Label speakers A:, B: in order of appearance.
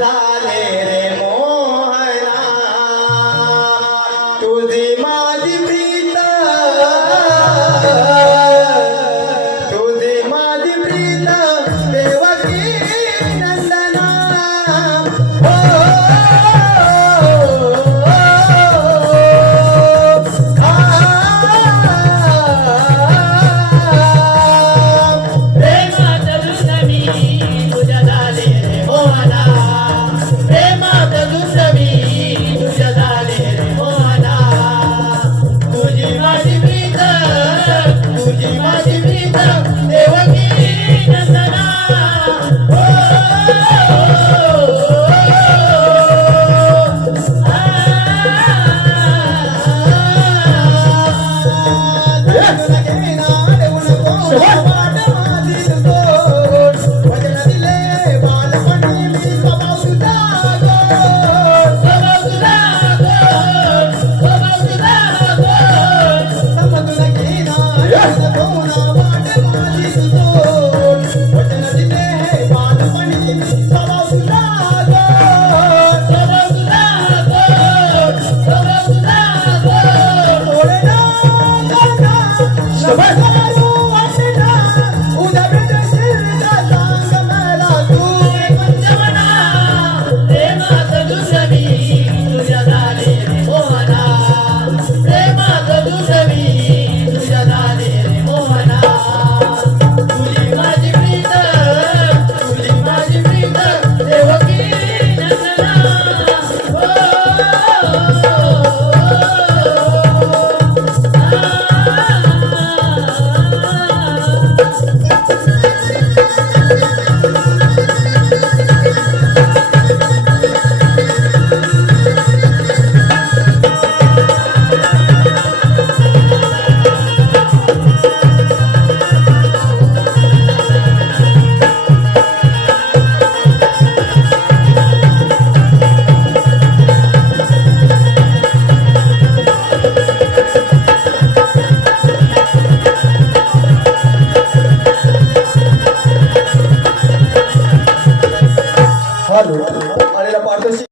A: रे Love!